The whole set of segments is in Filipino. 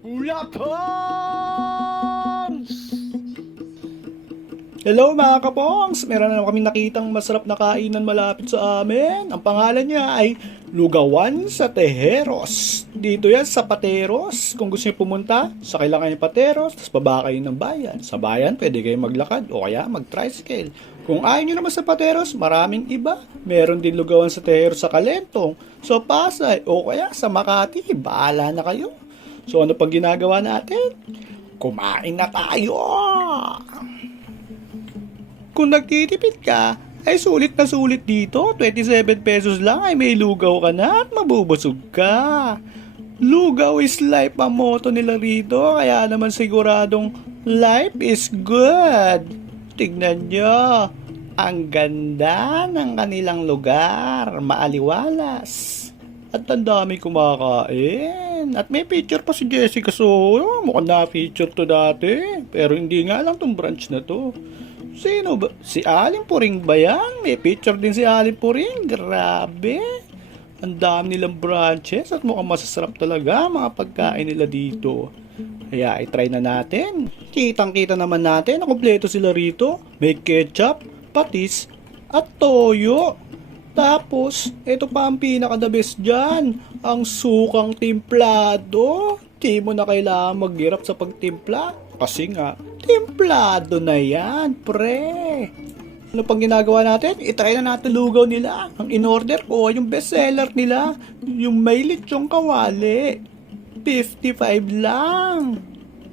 Ulapongs! Hello mga kapongs! Meron na kami nakitang masarap na kainan malapit sa amin. Ang pangalan niya ay Lugawan sa Tejeros. Dito yan sa Pateros. Kung gusto niyo pumunta, sakay lang kayo ng Pateros, tapos baba kayo ng bayan. Sa bayan, pwede kayo maglakad o kaya mag-tricycle. Kung ayaw nyo naman sa Pateros, maraming iba. Meron din Lugawan sa Tejeros sa Calentong, sa Pasay, o kaya sa Makati. Bahala na kayo. So ano pang ginagawa natin? Kumain na tayo! Kung nagtitipid ka, ay sulit na sulit dito. 27 pesos lang ay may lugaw ka na at mabubusog ka. Lugaw is life ang motto nila rito. Kaya naman siguradong life is good. Tignan nyo. Ang ganda ng kanilang lugar. Maaliwalas. At ang dami kumakain. At may picture pa si Jessica Soho. Mukhang na-feature to dati. Pero hindi nga lang tong branch na to. Sino ba? Si Aling Puring ba yan? May picture din si Aling Puring. Grabe. Ang dami nilang branches at mukhang masasarap talaga mga pagkain nila dito. Kaya i-try na natin. Kitang-kita naman natin na kompleto sila rito. May ketchup, patis, at toyo. Tapos, ito pa ang pinaka-the best dyan. Ang sukang timplado. Di mo na kailangan maghirap sa pagtimpla. Kasi nga, timplado na yan, pre. Ano pang ginagawa natin? I-try na natin lugaw nila. Ang in-order ko, yung bestseller nila. Yung may lechong kawali. 55 lang.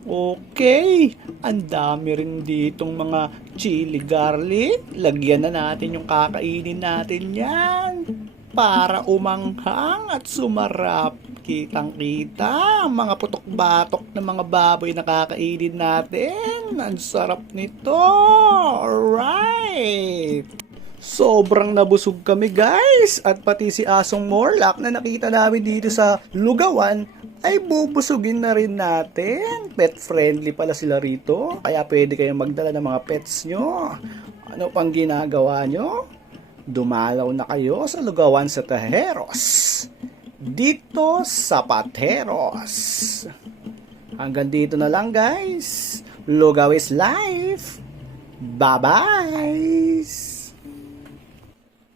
Okay. Ang dami rin ditong mga chili garlic. Lagyan na natin yung kakainin natin yan. Para umanghang at sumarap. Kitang-kita ang mga putok-batok ng mga baboy na kakainin natin. Ang sarap nito. Alright. Sobrang nabusog kami guys. At pati si Asong Morlock na nakita namin dito sa Lugawan ay bubusugin na rin natin. Pet friendly pala sila rito. Kaya pwede kayong magdala ng mga pets nyo. Ano pang ginagawa nyo? Dumalaw na kayo sa Lugawan sa Tejeros. Dito sa Pateros. Hanggang dito na lang guys. Lugaw is life. Bye-bye.